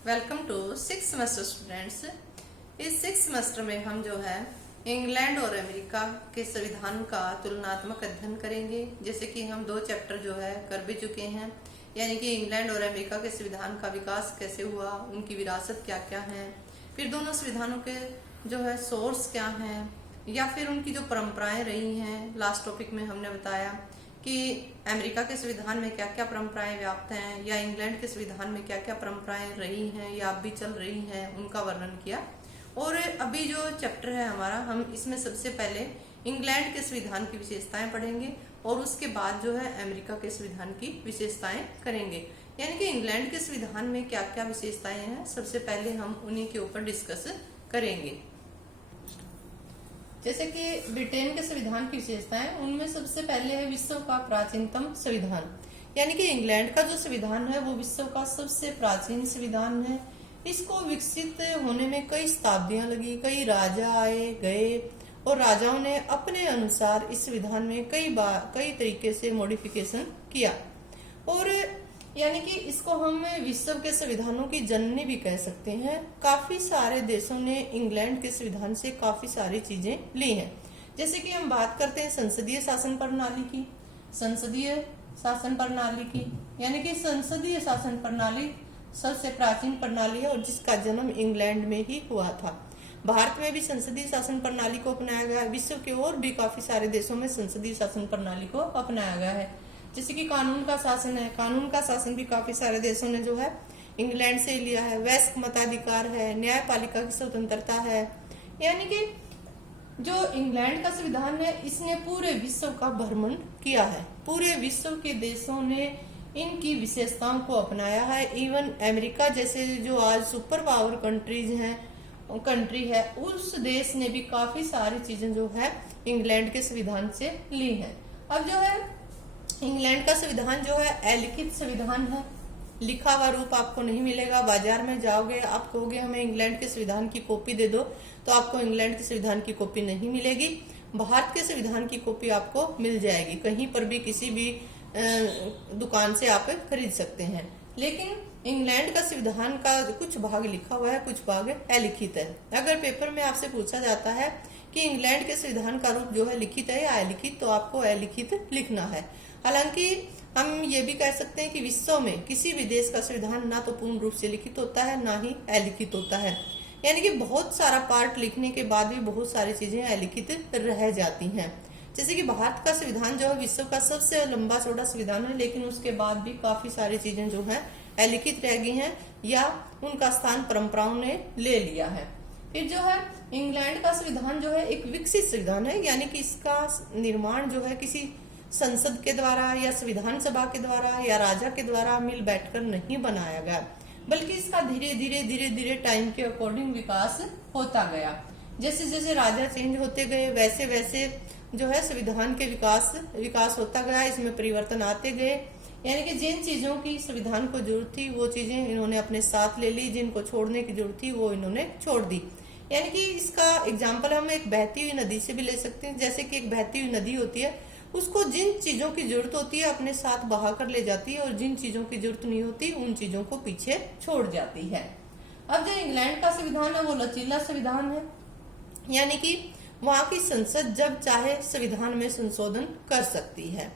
Welcome to six semester students. इस six semester में हम जो है इंग्लैंड और अमेरिका के संविधान का तुलनात्मक अध्ययन करेंगे। जैसे कि हम 2 चैप्टर जो है कर भी चुके हैं, यानी कि इंग्लैंड और अमेरिका के संविधान का विकास कैसे हुआ, उनकी विरासत क्या क्या है, फिर दोनों संविधानों के जो है सोर्स क्या हैं, या फिर उनकी जो परंपराएं रही हैं। लास्ट टॉपिक में हमने बताया कि अमेरिका के संविधान में क्या क्या परंपराएं व्याप्त हैं, या इंग्लैंड के संविधान में क्या क्या परंपराएं रही हैं या अब भी चल रही हैं, उनका वर्णन किया। और अभी जो चैप्टर है हमारा, हम इसमें सबसे पहले इंग्लैंड के संविधान की विशेषताएं पढ़ेंगे और उसके बाद जो है अमेरिका के संविधान की विशेषताएं करेंगे। यानी कि इंग्लैंड के संविधान में क्या क्या विशेषताएं हैं, सबसे पहले हम उन्हीं के ऊपर डिस्कस करेंगे। जैसे कि ब्रिटेन के संविधान की विशेषताएं, उनमें सबसे पहले है विश्व का प्राचीनतम संविधान। यानी कि इंग्लैंड का जो संविधान है वो विश्व का सबसे प्राचीन संविधान है। इसको विकसित होने में कई शताब्दियां लगी, कई राजा आए गए और राजाओं ने अपने अनुसार इस संविधान में कई तरीके से मॉडिफिकेशन किया। और यानी कि इसको हम विश्व के संविधानों की जननी भी कह सकते हैं। काफी सारे देशों ने इंग्लैंड के संविधान से काफी सारी चीजें ली हैं। जैसे कि हम बात करते हैं संसदीय शासन प्रणाली की। संसदीय शासन प्रणाली की यानी कि संसदीय शासन प्रणाली सबसे प्राचीन प्रणाली है और जिसका जन्म इंग्लैंड में ही हुआ था। भारत में भी संसदीय शासन प्रणाली को अपनाया गया है। विश्व के और भी काफी सारे देशों में संसदीय शासन प्रणाली को अपनाया गया है। जैसे कि कानून का शासन है, कानून का शासन भी काफी सारे देशों ने जो है इंग्लैंड से लिया है। वयस्क मताधिकार है, न्यायपालिका की स्वतंत्रता है। यानी कि जो इंग्लैंड का संविधान है, इसने पूरे विश्व का भ्रमण किया है। पूरे विश्व के देशों ने इनकी विशेषताओं को अपनाया है। इवन अमेरिका जैसे जो आज सुपर पावर कंट्री है, उस देश ने भी काफी सारी चीजें जो है इंग्लैंड के संविधान से ली हैं। अब जो है इंग्लैंड का संविधान जो है अलिखित संविधान है। लिखा हुआ रूप आपको नहीं मिलेगा। बाजार में जाओगे, आप कहोगे हमें इंग्लैंड के संविधान की कॉपी दे दो, तो आपको इंग्लैंड के संविधान की कॉपी नहीं मिलेगी। भारत के संविधान की कॉपी आपको मिल जाएगी, कहीं पर भी किसी भी दुकान से आप खरीद सकते हैं। लेकिन इंग्लैंड का संविधान का कुछ भाग लिखा हुआ है, कुछ भाग अलिखित है। अगर पेपर में आपसे पूछा जाता है कि इंग्लैंड के संविधान का रूप जो है लिखित है या अलिखित, तो आपको अलिखित लिखना है। हालांकि हम ये भी कह सकते हैं कि विश्व में किसी भी देश का संविधान ना तो पूर्ण रूप से लिखित होता है, ना ही अलिखित होता है। यानी कि बहुत सारा पार्ट लिखने के बाद भी बहुत सारी चीजें अलिखित रह जाती हैं। जैसे कि भारत का संविधान जो है विश्व का सबसे लंबा चौड़ा संविधान है, लेकिन उसके बाद भी काफी सारी चीजें जो है अलिखित रह गई हैं या उनका स्थान परंपराओं ने ले लिया है। फिर जो है इंग्लैंड का संविधान जो है एक विकसित संविधान है। यानी कि इसका निर्माण जो है किसी संसद के द्वारा या संविधान सभा के द्वारा या राजा के द्वारा मिल बैठकर नहीं बनाया गया, बल्कि इसका धीरे धीरे टाइम के अकॉर्डिंग विकास होता गया। जैसे जैसे राजा चेंज होते गए वैसे वैसे जो है संविधान के विकास होता गया, इसमें परिवर्तन आते गए। यानी कि जिन चीजों की संविधान को जरूरत थी वो चीजें इन्होंने अपने साथ ले ली, जिनको छोड़ने की जरूरत थी वो इन्होंने छोड़ दी। यानी कि इसका एग्जाम्पल हम एक बहती हुई नदी से भी ले सकते हैं। जैसे कि एक बहती हुई नदी होती है, उसको जिन चीजों की जरूरत होती है अपने साथ बहा कर ले जाती है और जिन चीजों की जरूरत नहीं होती उन चीजों को पीछे छोड़ जाती है। अब जो इंग्लैंड का संविधान है वो लचीला संविधान है। यानी कि वहां की संसद जब चाहे संविधान में संशोधन कर सकती है।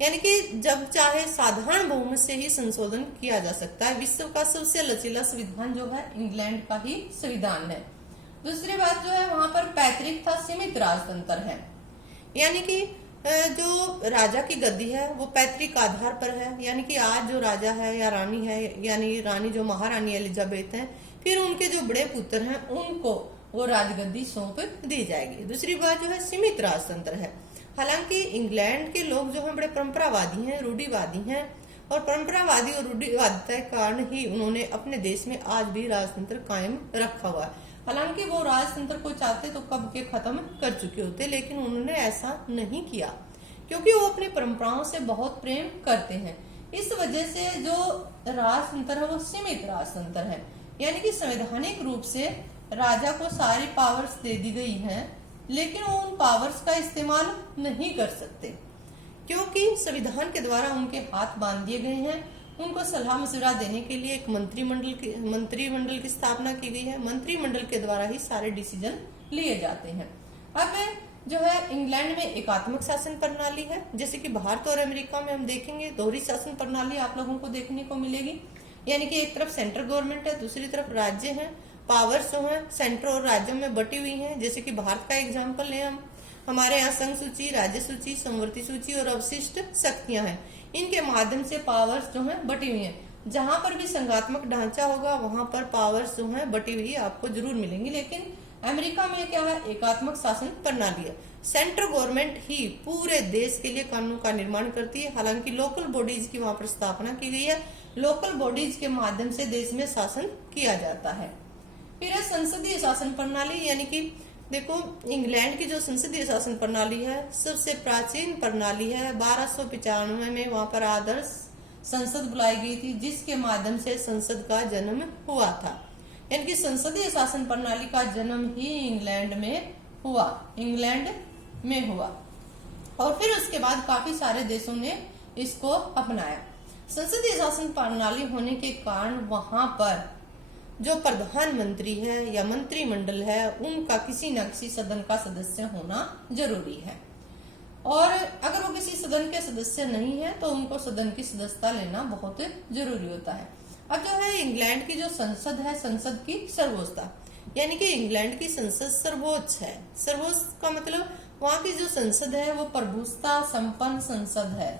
यानी कि जब चाहे साधारण बहुमत से ही संशोधन किया जा सकता है। विश्व का सबसे लचीला संविधान जो है इंग्लैंड का ही संविधान है। दूसरी बात जो है वहां पर पैतृक था सीमित राजतंत्र है। यानी कि जो राजा की गद्दी है वो पैतृक आधार पर है। यानी कि आज जो राजा है या रानी है, यानी रानी जो महारानी एलिजाबेथ है, फिर उनके जो बड़े पुत्र हैं उनको वो राजगद्दी सौंप दी जाएगी। दूसरी बात जो है सीमित राजतंत्र है। हालांकि इंग्लैंड के लोग जो हैं बड़े परंपरावादी हैं, रूढ़िवादी हैं, और परंपरावादी और रूढ़िवादिता के कारण ही उन्होंने अपने देश में आज भी राजतंत्र कायम रखा हुआ है। हालांकि वो राजतंत्र को चाहते तो कब के खत्म कर चुके होते, लेकिन उन्होंने ऐसा नहीं किया क्योंकि वो अपनी परंपराओं से बहुत प्रेम करते हैं। इस वजह से जो राजतंत्र है वो सीमित राजतंत्र है। यानी कि संवैधानिक रूप से राजा को सारी पावर्स दे दी गई हैं, लेकिन वो उन पावर्स का इस्तेमाल नहीं कर सकते क्योंकि संविधान के द्वारा उनके हाथ बांध दिए गए हैं। उनको सलाह मशविरा देने के लिए एक मंत्रिमंडल की स्थापना की गई है। मंत्रिमंडल के द्वारा ही सारे डिसीजन लिए जाते हैं। अब जो है इंग्लैंड में एकात्मक शासन प्रणाली है, जैसे कि भारत और अमेरिका में हम देखेंगे दोहरी शासन प्रणाली आप लोगों को देखने को मिलेगी। यानी कि एक तरफ सेंट्रल गवर्नमेंट है, दूसरी तरफ राज्य है। पावर्स जो है सेंटर और राज्यों में बटी हुई हैं। जैसे कि भारत का एग्जाम्पल ले हम, हमारे यहाँ संघ सूची, राज्य सूची, संवर्ती सूची और अवशिष्ट शक्तियां हैं। इनके माध्यम से पावर्स जो है बटी हुई हैं। जहां पर भी संघात्मक ढांचा होगा वहां पर पावर्स जो है बटी हुई आपको जरूर मिलेंगी। लेकिन अमेरिका में क्या है, एकात्मक शासन प्रणाली है। सेंट्रल गवर्नमेंट ही पूरे देश के लिए कानून का निर्माण करती है। हालांकि लोकल बॉडीज की वहां पर स्थापना की गई है। लोकल बॉडीज के माध्यम से देश में शासन किया जाता है। फिर है संसदीय शासन प्रणाली, यानी कि देखो इंग्लैंड की जो संसदीय शासन प्रणाली है सबसे प्राचीन प्रणाली है। 1295 में वहां पर आदर्श संसद बुलाई गई थी, जिसके माध्यम से संसद का जन्म हुआ था। यानी कि संसदीय शासन प्रणाली का जन्म ही इंग्लैंड में हुआ, और फिर उसके बाद काफी सारे देशों ने इसको अपनाया। संसदीय शासन प्रणाली होने के कारण वहां पर जो प्रधानमंत्री है या मंत्रिमंडल है उनका किसी न किसी सदन का सदस्य होना जरूरी है, और अगर वो किसी सदन के सदस्य नहीं है तो उनको सदन की सदस्यता लेना बहुत जरूरी होता है। अब जो है इंग्लैंड की जो संसद है, संसद की सर्वोच्चता, यानी कि इंग्लैंड की संसद सर्वोच्च है। सर्वोच्च का मतलब वहां की जो संसद है वो प्रभुसत्ता संपन्न संसद है,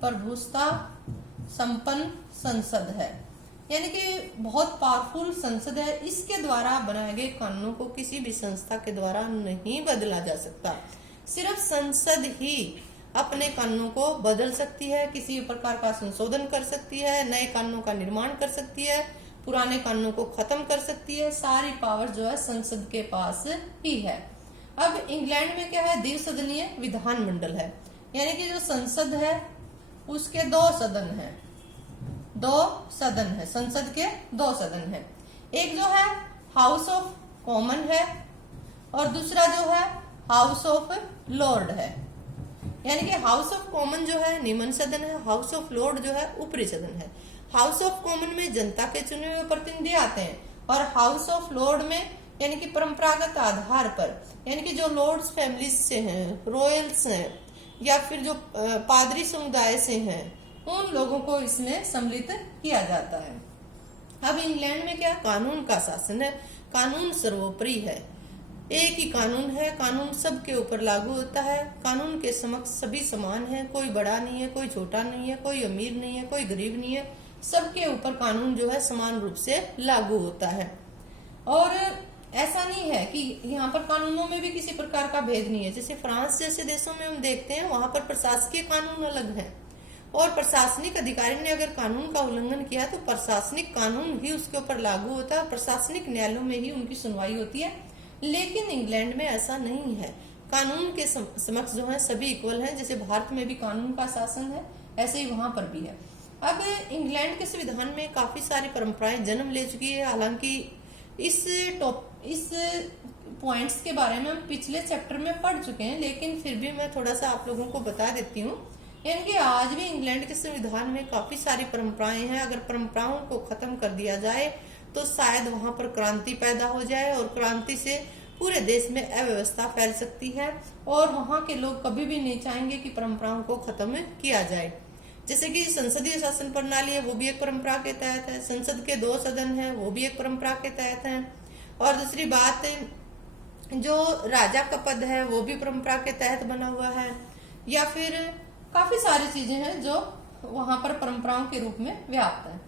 प्रभुसत्ता संपन्न संसद है, यानी कि बहुत पावरफुल संसद है। इसके द्वारा बनाए गए कानूनों को किसी भी संस्था के द्वारा नहीं बदला जा सकता। सिर्फ संसद ही अपने कानूनों को बदल सकती है, किसी प्रकार का संशोधन कर सकती है, नए कानूनों का निर्माण कर सकती है, पुराने कानूनों को खत्म कर सकती है। सारी पावर जो है संसद के पास ही है। अब इंग्लैंड में क्या है, द्विसदनीय विधानमंडल है, यानी कि जो संसद है उसके दो सदन है, संसद के दो सदन है। एक जो है हाउस ऑफ कॉमन है और दूसरा जो है हाउस ऑफ लॉर्ड है। यानी कि हाउस ऑफ कॉमन जो है निम्न सदन है, हाउस ऑफ लॉर्ड जो है ऊपरी सदन है। हाउस ऑफ कॉमन में जनता के चुने हुए प्रतिनिधि आते हैं, और हाउस ऑफ लॉर्ड में यानी कि परंपरागत आधार पर, यानी कि जो लॉर्ड्स फैमिलीज से हैं, रॉयल्स हैं, या फिर जो पादरी समुदाय से हैं, उन लोगों को इसमें सम्मिलित किया जाता है। अब इंग्लैंड में क्या, कानून का शासन है, कानून सर्वोपरि है, एक ही कानून है, कानून सबके ऊपर लागू होता है, कानून के समक्ष सभी समान हैं, कोई बड़ा नहीं है, कोई छोटा नहीं है, कोई अमीर नहीं है, कोई गरीब नहीं है, सबके ऊपर कानून जो है समान रूप से लागू होता है। और ऐसा नहीं है कि यहाँ पर कानूनों में भी किसी प्रकार का भेद नहीं है। जैसे फ्रांस जैसे देशों में हम देखते हैं वहां पर प्रशासकीय कानून अलग है, और प्रशासनिक अधिकारी ने अगर कानून का उल्लंघन किया तो प्रशासनिक कानून ही उसके ऊपर लागू होता है, प्रशासनिक न्यायालयों में ही उनकी सुनवाई होती है। लेकिन इंग्लैंड में ऐसा नहीं है, कानून के समक्ष जो है सभी इक्वल हैं। जैसे भारत में भी कानून का शासन है, ऐसे ही वहां पर भी है। अब इंग्लैंड के संविधान में काफी सारी परंपराएं जन्म ले चुकी है। हालांकि इस पॉइंट्स के बारे में हम पिछले चैप्टर में पढ़ चुके हैं, लेकिन फिर भी मैं थोड़ा सा आप लोगों को बता देती हूँ। यानी कि आज भी इंग्लैंड के संविधान में काफी सारी परंपराएं हैं। अगर परंपराओं को खत्म कर दिया जाए तो शायद वहां पर क्रांति पैदा हो जाए, और क्रांति से पूरे देश में अव्यवस्था फैल सकती है, और वहां के लोग कभी भी नहीं चाहेंगे कि परंपराओं को खत्म किया जाए। जैसे कि संसदीय शासन प्रणाली है, वो भी एक परंपरा के तहत है। संसद के दो सदन है, वो भी एक परंपरा के तहत है। और दूसरी बात, जो राजा का पद है वो भी परंपरा के तहत बना हुआ है। या फिर काफी सारी चीजें हैं जो वहां पर परंपराओं के रूप में व्याप्त है।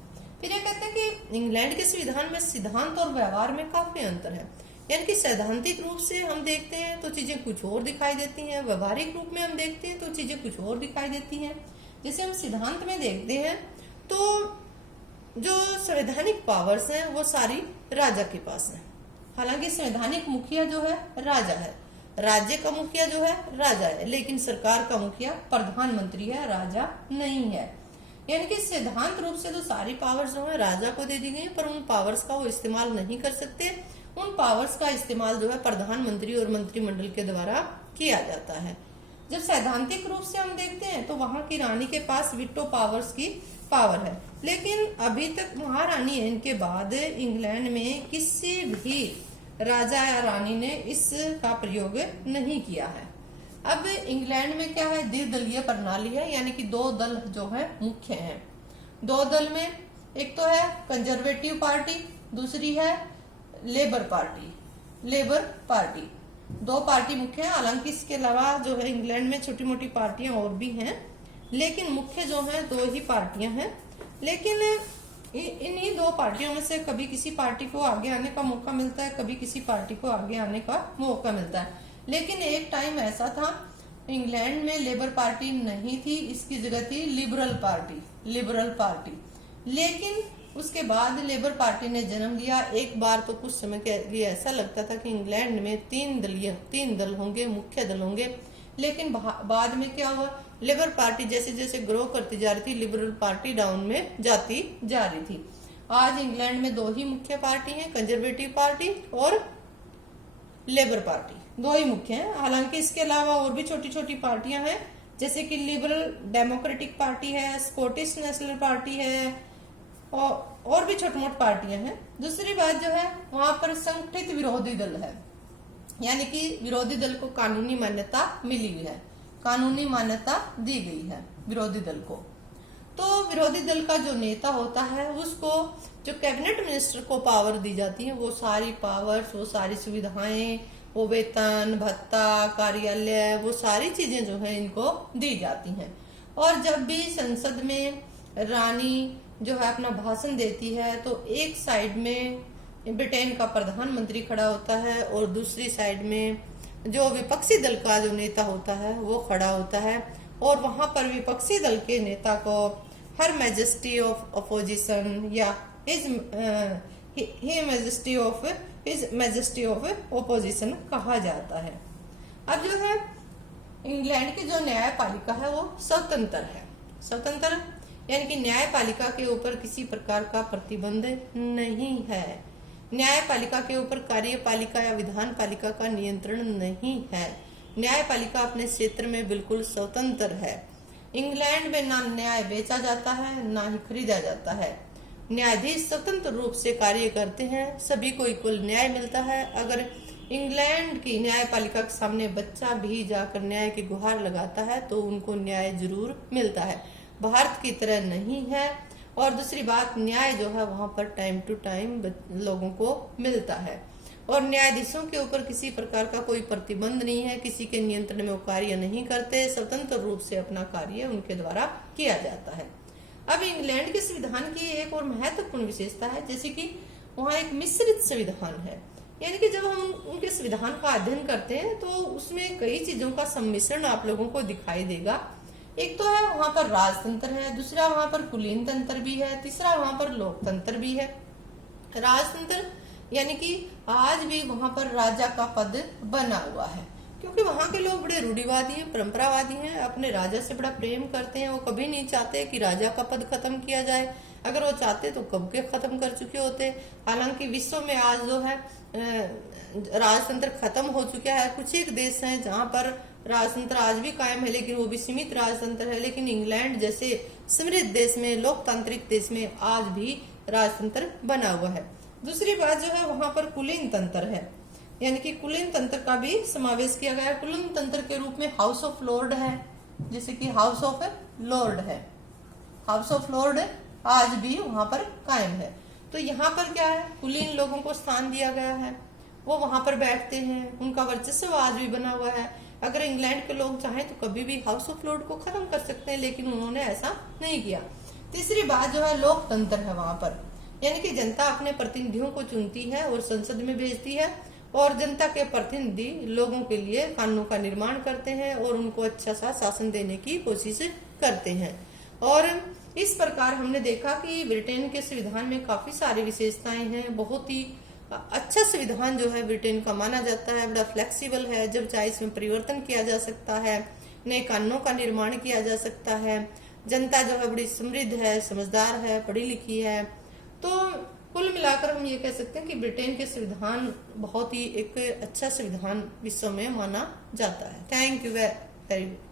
फिर ये कहते हैं कि इंग्लैंड के संविधान में सिद्धांत और व्यवहार में काफी अंतर है। यानी कि सैद्धांतिक रूप से हम देखते हैं तो चीजें कुछ और दिखाई देती हैं, व्यवहारिक रूप में हम देखते हैं तो चीजें कुछ और दिखाई देती हैं। जैसे हम सिद्धांत में देखते हैं तो जो संवैधानिक पावर्स हैं वो सारी राजा के पास है। हालांकि संवैधानिक मुखिया जो है राजा है, राज्य का मुखिया जो है राजा है, लेकिन सरकार का मुखिया प्रधानमंत्री है, राजा नहीं है। यानी कि सिद्धांत रूप से तो सारी पावर्स जो है राजा को दे दी गई, पर उन पावर्स का वो इस्तेमाल नहीं कर सकते। उन पावर्स का इस्तेमाल जो है प्रधानमंत्री और मंत्रिमंडल के द्वारा किया जाता है। जब सैद्धांतिक रूप से हम देखते हैं तो वहां की रानी के पास वीटो पावर्स की पावर है। लेकिन अभी तक महारानी एन के बाद इंग्लैंड में किसी भी राजा या रानी ने इसका प्रयोग नहीं किया है। अब इंग्लैंड में क्या है, द्विदलीय प्रणाली है, यानी कि दो दल जो है मुख्य हैं। दो दल में एक तो है कंजर्वेटिव पार्टी, दूसरी है लेबर पार्टी। दो पार्टी मुख्य है। हालांकि इसके अलावा जो है इंग्लैंड में छोटी मोटी पार्टियां और भी हैं, लेकिन मुख्य जो है दो ही पार्टियां हैं। लेकिन इन्हीं दो पार्टियों में से कभी किसी पार्टी को आगे आने का मौका मिलता है, कभी किसी पार्टी को आगे आने का मौका मिलता है। लेकिन एक टाइम ऐसा था इंग्लैंड में लेबर पार्टी नहीं थी, इसकी जगह थी लिबरल पार्टी। लेकिन उसके बाद लेबर पार्टी ने जन्म लिया। एक बार तो कुछ समय के लिए ऐसा लगता था कि इंग्लैंड में तीन दल होंगे, मुख्य दल होंगे। लेकिन बाद में क्या हुआ, लेबर पार्टी जैसे जैसे ग्रो करती जा रही थी, लिबरल पार्टी डाउन में जाती जा रही थी। आज इंग्लैंड में दो ही मुख्य पार्टी हैं, कंजर्वेटिव पार्टी और लेबर पार्टी, दो ही मुख्य हैं। हालांकि इसके अलावा और भी छोटी छोटी पार्टियां हैं, जैसे कि लिबरल डेमोक्रेटिक पार्टी है, स्कॉटिश नेशनल पार्टी है, और भी छोटी मोटी पार्टियां हैं। दूसरी बात जो है, वहां पर संगठित विरोधी दल है, यानी कि विरोधी दल को कानूनी मान्यता मिली हुई है, कानूनी मान्यता दी गई है विरोधी दल को। तो विरोधी दल का जो नेता होता है उसको जो कैबिनेट मिनिस्टर को पावर दी जाती है, वो सारी पावर्स, वो सारी सुविधाएं, वो वेतन भत्ता, कार्यालय, वो सारी चीजें जो है इनको दी जाती हैं। और जब भी संसद में रानी जो है अपना भाषण देती है तो एक साइड में ब्रिटेन का प्रधानमंत्री खड़ा होता है और दूसरी साइड में जो विपक्षी दल का जो नेता होता है वो खड़ा होता है। और वहां पर विपक्षी दल के नेता को हर मैजेस्टी ऑफ अपोजिशन या हिज मैजेस्टी ऑफ ओपोजिशन कहा जाता है। अब जो है इंग्लैंड की जो न्यायपालिका है वो स्वतंत्र यानी कि न्यायपालिका के ऊपर किसी प्रकार का प्रतिबंध नहीं है। न्यायपालिका के ऊपर कार्यपालिका या विधान पालिका का नियंत्रण नहीं है। न्यायपालिका अपने क्षेत्र में बिल्कुल स्वतंत्र है। इंग्लैंड में ना न्याय बेचा जाता है ना ही खरीदा जाता है। न्यायाधीश स्वतंत्र रूप से कार्य करते हैं, सभी को इक्वल न्याय मिलता है। अगर इंग्लैंड की न्यायपालिका के सामने बच्चा भी जाकर न्याय की गुहार लगाता है तो उनको न्याय जरूर मिलता है, भारत की तरह नहीं है। और दूसरी बात, न्याय जो है वहां पर टाइम टू टाइम लोगों को मिलता है और न्यायाधीशों के ऊपर किसी प्रकार का कोई प्रतिबंध नहीं है, किसी के नियंत्रण में वो कार्य नहीं करते, स्वतंत्र रूप से अपना कार्य उनके द्वारा किया जाता है। अब इंग्लैंड के संविधान की एक और महत्वपूर्ण विशेषता है, जैसे कि वहाँ एक मिश्रित संविधान है, यानी कि जब हम उनके संविधान का अध्ययन करते हैं तो उसमें कई चीजों का सम्मिश्रण आप लोगों को दिखाई देगा। एक तो है वहां पर राजतंत्र है, दूसरा वहां पर कुलीन तंत्र भी है, तीसरा वहां पर लोकतंत्र भी है। राजतंत्र यानी कि आज भी वहां पर राजा का पद बना हुआ है, क्योंकि वहां के लोग बड़े रूढ़िवादी हैं, परंपरावादी हैं, अपने राजा से बड़ा प्रेम करते हैं। वो कभी नहीं चाहते कि राजा का पद खत्म किया जाए, अगर वो चाहते तो कब के खत्म कर चुके होते। हालांकि विश्व में आज जो है राजतंत्र खत्म हो चुका है। कुछ एक देश हैं जहां पर राजतंत्र आज भी कायम है, लेकिन वो भी सीमित राजतंत्र है। लेकिन इंग्लैंड जैसे समृद्ध देश में, लोकतांत्रिक देश में आज भी राजतंत्र बना हुआ है। दूसरी बात जो है वहां पर कुलीन तंत्र है, यानी कि कुलीन तंत्र का भी समावेश किया गया है। कुलीन तंत्र के रूप में हाउस ऑफ लॉर्ड है, जैसे कि हाउस ऑफ लॉर्ड है, हाउस ऑफ लॉर्ड आज भी वहां पर कायम है। तो यहाँ पर क्या है, कुलीन लोगों को स्थान दिया गया है, वो वहां पर बैठते हैं, उनका वर्चस्व आज भी बना हुआ है। अगर इंग्लैंड के लोग चाहें तो कभी भी हाउस ऑफ लॉर्ड को खत्म कर सकते हैं, लेकिन उन्होंने ऐसा नहीं किया। तीसरी बात जो है लोकतंत्र है वहां पर, यानी कि जनता अपने प्रतिनिधियों को चुनती है और संसद में भेजती है और जनता के प्रतिनिधि लोगों के लिए कानूनों का निर्माण करते हैं और उनको अच्छा सा शासन देने की कोशिश करते हैं। और इस प्रकार हमने देखा कि ब्रिटेन के संविधान में काफी सारी विशेषताएं हैं। बहुत ही अच्छा संविधान जो है ब्रिटेन का माना जाता है, बड़ा फ्लेक्सिबल है, जब चाहे इसमें परिवर्तन किया जा सकता है, नए कानूनों का निर्माण किया जा सकता है। जनता जो है बड़ी समृद्ध है, समझदार है, पढ़ी लिखी है। तो कुल मिलाकर हम ये कह सकते हैं कि ब्रिटेन के संविधान बहुत ही एक अच्छा संविधान विश्व में माना जाता है। Thank you very much.